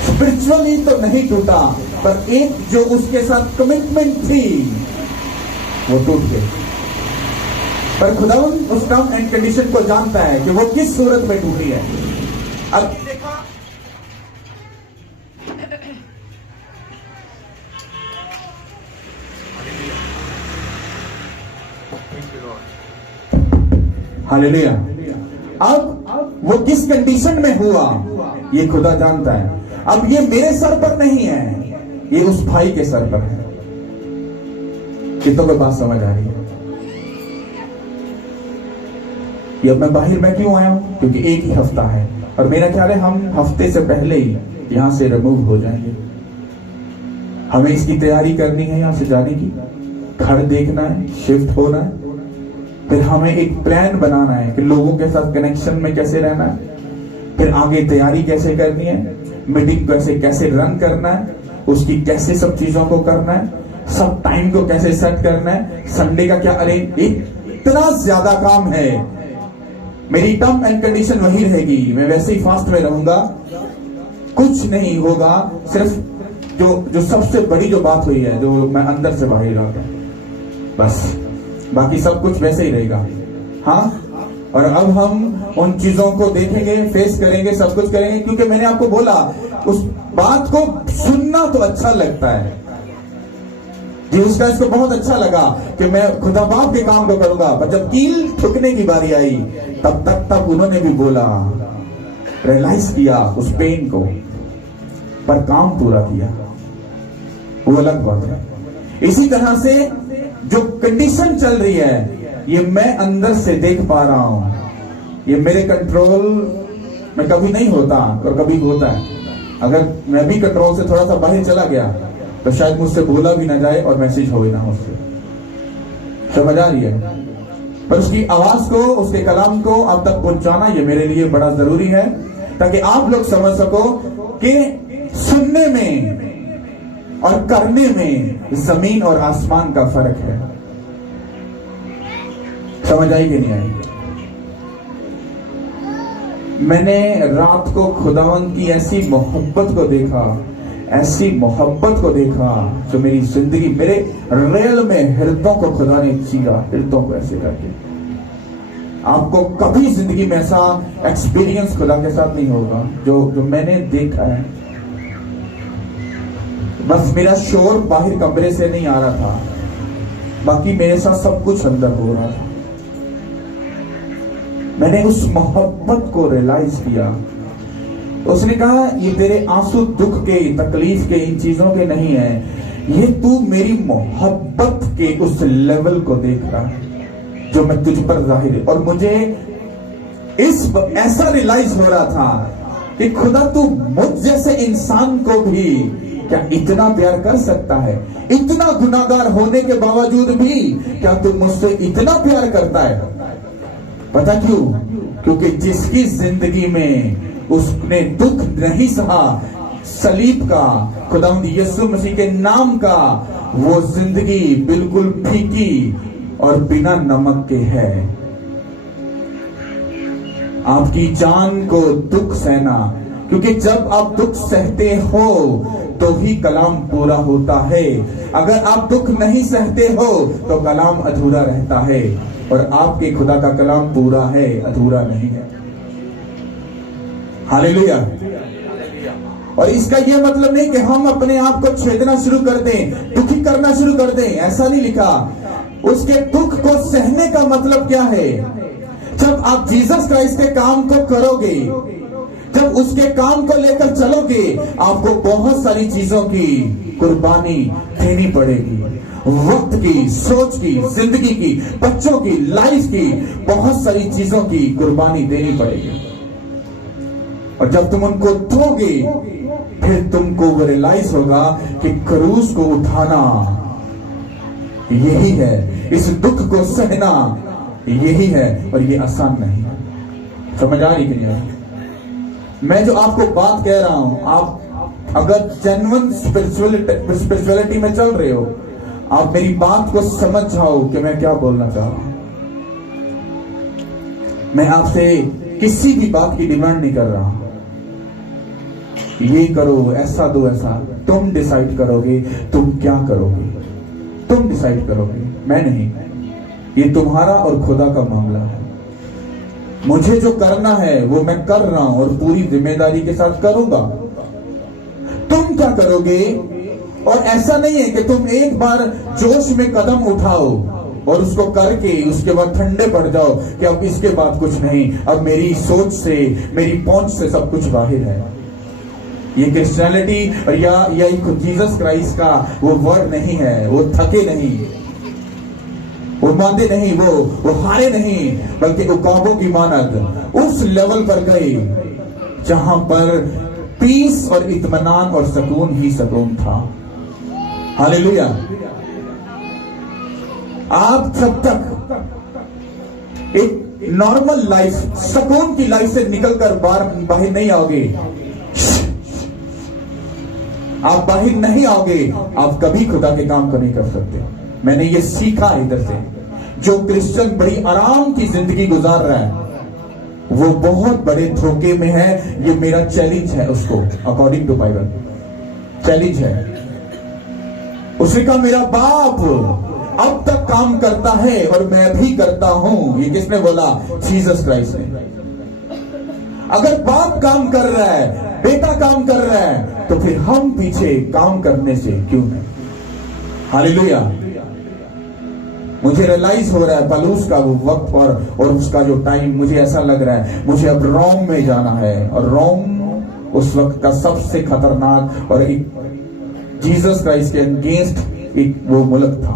स्पिरिचुअली तो नहीं टूटा, पर एक जो उसके साथ कमिटमेंट थी वो टूट गई। पर खुदा उस टर्म एंड कंडीशन को जानता है कि वो किस सूरत में टूटी है। अब देखा Thank you, Lord. हालेलुया। अब वो किस कंडीशन में हुआ ये खुदा जानता है। अब ये मेरे सर पर नहीं है, ये उस भाई के सर पर है। कितनों को बात समझ आ रही है? ये अब मैं बाहर में क्यों आया हूं? क्योंकि एक ही हफ्ता है और मेरा ख्याल है हम हफ्ते से पहले ही यहां से रिमूव हो जाएंगे। हमें इसकी तैयारी करनी है, यहां से जाने की, घर देखना है, शिफ्ट होना है, फिर हमें एक प्लान बनाना है कि लोगों के साथ कनेक्शन में कैसे रहना है, फिर आगे तैयारी कैसे करनी है, मीटिंग कैसे रन करना है, उसकी कैसे सब चीजों को करना है, सब टाइम को कैसे सेट करना है, संडे का क्या अरेंज। इतना ज्यादा काम है। मेरी टर्म एंड कंडीशन वही रहेगी, मैं वैसे ही फास्ट में रहूंगा, कुछ नहीं होगा। सिर्फ जो सबसे बड़ी जो बात हुई है, जो मैं अंदर से बाहर लाता, बस बाकी सब कुछ वैसे ही रहेगा। हाँ, और अब हम उन चीजों को देखेंगे, फेस करेंगे, सब कुछ करेंगे, क्योंकि मैंने आपको बोला उस बात को सुनना तो अच्छा लगता है जी। उसका इसको बहुत अच्छा लगा कि मैं खुदा बाप के काम को करूंगा, पर जब कील ठुकने की बारी आई तब उन्होंने भी बोला, रियलाइज किया उस पेन को, पर काम पूरा किया, वो अलग बात है। इसी तरह से जो कंडीशन चल रही है, ये मैं अंदर से देख पा रहा हूं, ये मेरे कंट्रोल में कभी नहीं होता और कभी होता है। अगर मैं भी कंट्रोल से थोड़ा सा बाहर चला गया तो शायद मुझसे बोला भी ना जाए और मैसेज हो ही ना उससे। समझ आ रही है? पर उसकी आवाज को, उसके कलाम को आप तक पहुंचाना ये मेरे लिए bड़ा जरूरी है, ताकि आप लोग समझ सको कि सुनने में और करने में जमीन और आसमान का फर्क है। समझ आई कि नहीं आई? मैंने रात को खुदावंद की ऐसी मोहब्बत को देखा, ऐसी मोहब्बत को देखा जो मेरी जिंदगी, मेरे रेल में हृदयों को खुदा ने चीरा, हृदयों को ऐसे करके। आपको कभी जिंदगी में ऐसा एक्सपीरियंस खुदा के साथ नहीं होगा जो मैंने देखा है। बस मेरा शोर बाहर कमरे से नहीं आ रहा था, बाकी मेरे साथ सब कुछ अंदर हो रहा था। मैंने उस मोहब्बत को रियलाइज किया। उसने कहा, ये तेरे आंसू दुख के, तकलीफ के, इन चीजों के नहीं है, ये तू मेरी मोहब्बत के उस लेवल को देख रहा है जो मैं तुझ पर जाहिर है। और मुझे ऐसा रियलाइज हो रहा था कि खुदा तू मुझ जैसे इंसान को भी क्या इतना प्यार कर सकता है? इतना गुनाहगार होने के बावजूद भी क्या तू मुझसे इतना प्यार करता है? पता क्यों? क्योंकि जिसकी जिंदगी में उसने दुख नहीं सहा, सलीब का, खुदावंद यीशु मसीह के नाम का, वो जिंदगी बिल्कुल फीकी और बिना नमक के है। आपकी जान को दुख सहना, क्योंकि जब आप दुख सहते हो तो ही कलाम पूरा होता है। अगर आप दुख नहीं सहते हो तो कलाम अधूरा रहता है, और आपके खुदा का कलाम पूरा है, अधूरा नहीं है। हालेलुया। और इसका यह मतलब नहीं कि हम अपने आप को छेदना शुरू कर दें, दुखी करना शुरू कर दें, ऐसा नहीं लिखा। उसके दुख को सहने का मतलब क्या है? जब आप जीसस क्राइस्ट के काम को करोगे, जब उसके काम को लेकर चलोगे, आपको बहुत सारी चीजों की कुर्बानी देनी पड़ेगी। वक्त की, सोच की, जिंदगी की, बच्चों की, लाइफ की, बहुत सारी चीजों की कुर्बानी देनी पड़ेगी। और जब तुम उनको दोगे, फिर तुमको वो रियलाइज होगा कि क्रूस को उठाना यही है, इस दुख को सहना यही है, और ये आसान नहीं है। समझ आ रही कि नहीं? मैं जो आपको बात कह रहा हूं, आप अगर जेन्युइन स्पिरिचुअलिटी में चल रहे हो, आप मेरी बात को समझ जाओ कि मैं क्या बोलना चाह रहा हूं। मैं आपसे किसी भी बात की डिमांड नहीं कर रहा हूं, ये करो, ऐसा दो, ऐसा। तुम डिसाइड करोगे तुम क्या करोगे, तुम डिसाइड करोगे, मैं नहीं। ये तुम्हारा और खुदा का मामला है। मुझे जो करना है वो मैं कर रहा हूं और पूरी जिम्मेदारी के साथ करूंगा। तुम क्या करोगे? और ऐसा नहीं है कि तुम एक बार जोश में कदम उठाओ और उसको करके उसके बाद ठंडे पड़ जाओ कि अब इसके बाद कुछ नहीं, अब मेरी सोच से, मेरी पहुंच से सब कुछ बाहर है। ये क्रिश्चियनिटी और या जीसस क्राइस्ट का वो वर्ड नहीं है। वो थके नहीं, वो मांदे नहीं, वो हारे नहीं, बल्कि उकाबों की मानद उस लेवल पर गए जहां पर पीस और इत्मीनान और सुकून ही सुकून था। हालेलुया। आप जब तक एक नॉर्मल लाइफ, सुकून की लाइफ से निकलकर बाहर नहीं आओगे, आप बाहर नहीं आओगे, आप कभी खुदा के काम को नहीं कर सकते। मैंने ये सीखा इधर से। जो क्रिश्चियन बड़ी आराम की जिंदगी गुजार रहा है वो बहुत बड़े धोखे में है। ये मेरा चैलेंज है उसको, अकॉर्डिंग टू बाइबल चैलेंज है। उसने कहा मेरा बाप अब तक काम करता है और मैं भी करता हूं। ये किसने बोला? जीसस क्राइस्ट ने। अगर बाप काम कर रहा है, बेटा काम कर रहा है, तो फिर हम पीछे काम करने से क्यों नहीं? हालेलुया। मुझे रियलाइज हो रहा है पलूस का वो वक्त और उसका जो टाइम, मुझे ऐसा लग रहा है मुझे अब रोम में जाना है। और रोम उस वक्त का सबसे खतरनाक और एक जीसस क्राइस्ट के अगेंस्ट एक वो मुल्क था।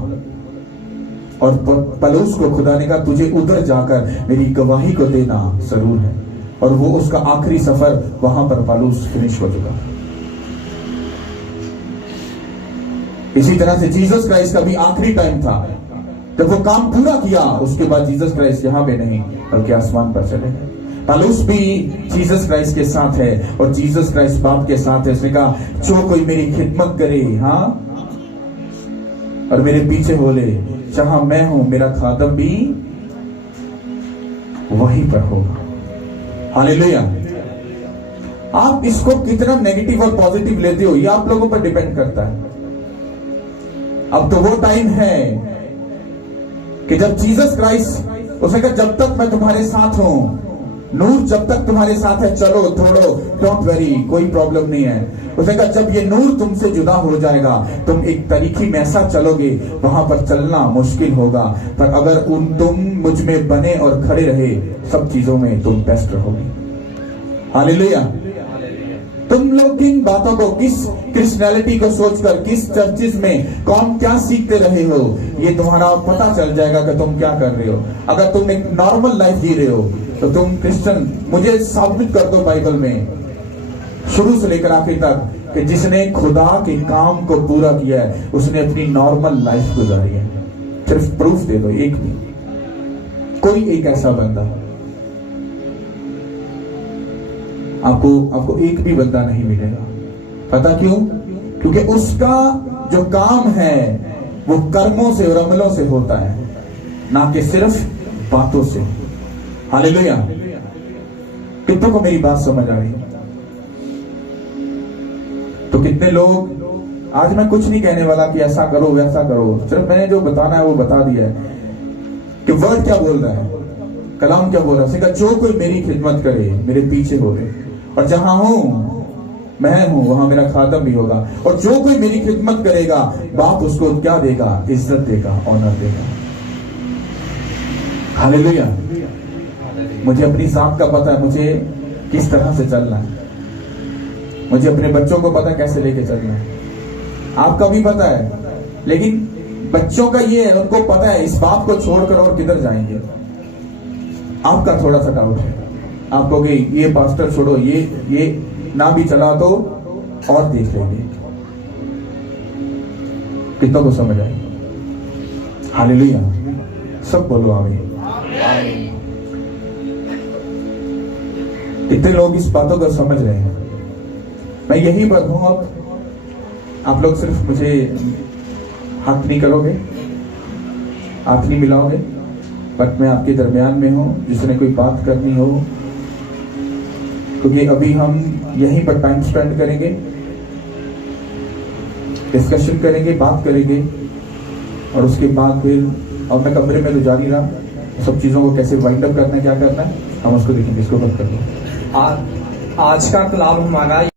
और पलूस को खुदा ने कहा तुझे उधर जाकर मेरी गवाही को देना जरूर है। और वो उसका आखिरी सफर वहां पर पलूस फिनिश हो चुका। इसी तरह से जीसस क्राइस्ट का भी आखिरी टाइम था जब वो काम पूरा किया। उसके बाद जीसस क्राइस्ट यहां पे नहीं बल्कि आसमान पर चले गए। पलूस भी जीसस क्राइस्ट के साथ है और जीसस क्राइस्ट बाप के साथ है। उसने कहा जो कोई मेरी खिदमत करे, हाँ, और मेरे पीछे बोले जहां मैं हूं मेरा खादम भी वहीं पर होगा। हालेलुया। आप इसको कितना नेगेटिव और पॉजिटिव लेते हो ये आप लोगों पर डिपेंड करता है। अब तो वो टाइम है कि जब जीसस क्राइस्ट, उसने कहा जब तक मैं तुम्हारे साथ हूं, नूर जब तक तुम्हारे साथ है चलो छोड़ो, डोंट वरी, कोई प्रॉब्लम नहीं है। उसने कहा जब ये नूर तुमसे जुदा हो जाएगा तुम एक तरीके में ऐसा चलोगे वहां पर चलना मुश्किल होगा, पर अगर तुम मुझ में बने और खड़े रहे सब चीजों में तुम बेस्ट रहोगे। हालेलुया। तुम लोग किन बातों को, किस क्रिश्चियनिटी को सोचकर, किस चर्चिस में कौन क्या सीखते रहे हो, ये तुम्हारा पता चल जाएगा कि तुम क्या कर रहे हो। अगर तुम एक नॉर्मल लाइफ जी रहे हो तो तुम क्रिश्चियन, मुझे साबित कर दो बाइबल में शुरू से लेकर आखिर तक कि जिसने खुदा के काम को पूरा किया है उसने अपनी नॉर्मल लाइफ गुजारी है। सिर्फ प्रूफ दे दो, एक भी, कोई एक ऐसा बंदा आपको एक भी बंदा नहीं मिलेगा। पता क्यों? क्योंकि उसका जो काम है वो कर्मों से और अमलों से होता है, ना कि सिर्फ बातों से। हालेलुया। कितनों को मेरी बात समझ आ रही है? तो कितने लोग, आज मैं कुछ नहीं कहने वाला कि ऐसा करो वैसा करो, सिर्फ मैंने जो बताना है वो बता दिया है कि वर्ड क्या बोल रहा है, कलाम क्या बोल रहा है। जो कोई मेरी खिदमत करे मेरे पीछे होगे, और जहां हूं मैं हूं वहां मेरा खादम भी होगा। और जो कोई मेरी खिदमत करेगा बाप उसको क्या देगा? इज्जत देगा, ऑनर देगा। हालेलुया। मुझे अपनी जात का पता है, मुझे किस तरह से चलना है, मुझे अपने बच्चों को पता कैसे लेके चलना है, आपका भी पता है। लेकिन बच्चों का ये है, उनको पता है इस बाप को छोड़कर और किधर जाएंगे। आपका थोड़ा सा डाउट है, आप कहोगे ये पास्टर छोड़ो, ये ना भी चला तो और देख लेंगे। कितनों को समझ आए? हालेलुया। सब बोलो आमीन। इतने लोग इस बातों को समझ रहे हैं। मैं यही पर हूं। अब आप लोग सिर्फ मुझे हाथ नहीं करोगे, हाथ नहीं मिलाओगे, बट मैं आपके दरमियान में हूं। जिसने कोई बात करनी हो, क्योंकि अभी हम यहीं पर टाइम स्पेंड करेंगे, डिस्कशन करेंगे, बात करेंगे, और उसके बाद फिर, और मैं कमरे में तो जा नहीं रहा, सब चीजों को कैसे वाइंड अप करना है, क्या करना है, हम उसको देखेंगे। इसको बंद कर दो। आज का कलाम हमारा